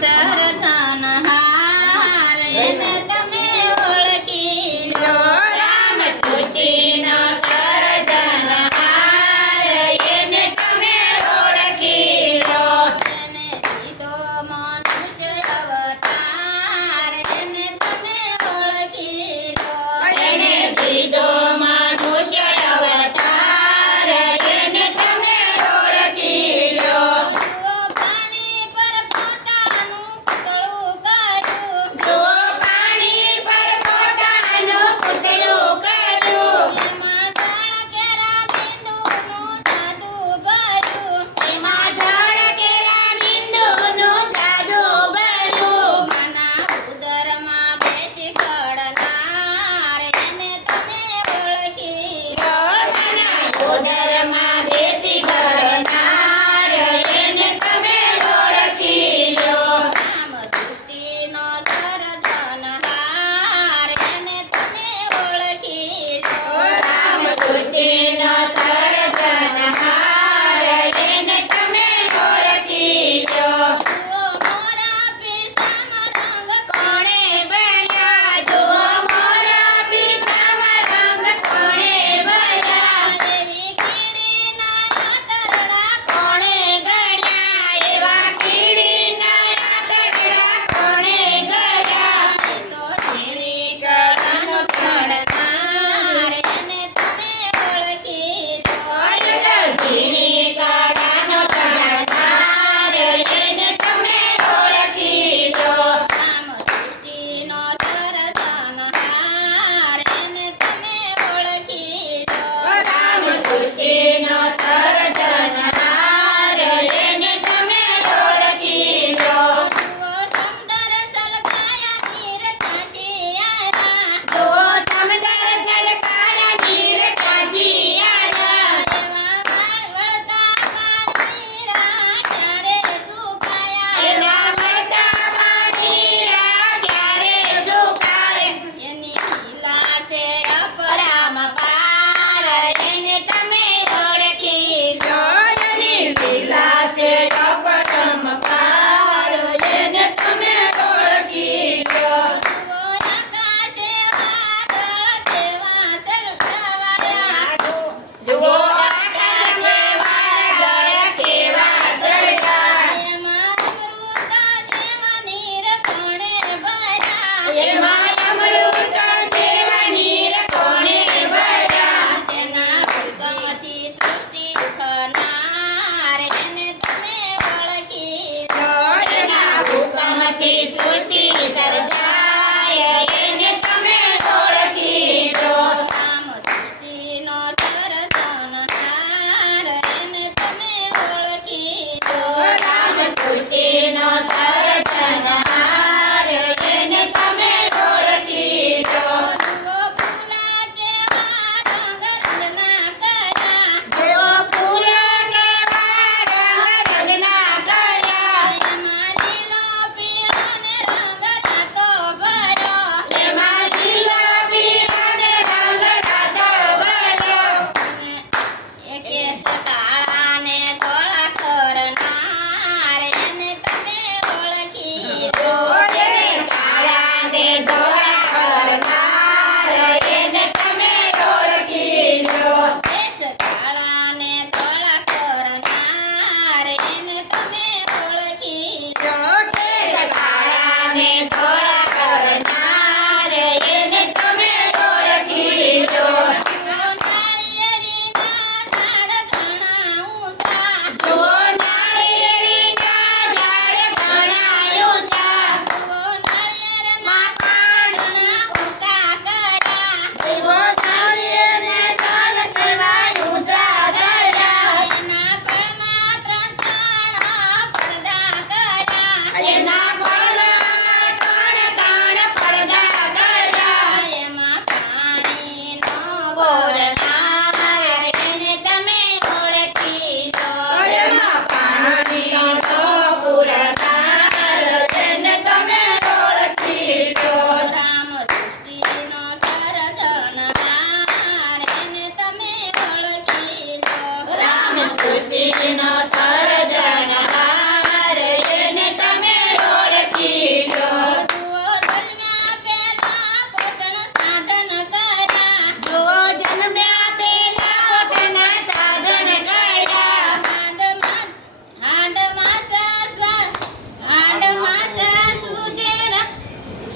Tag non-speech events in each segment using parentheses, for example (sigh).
Sir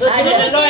I don't know. (laughs)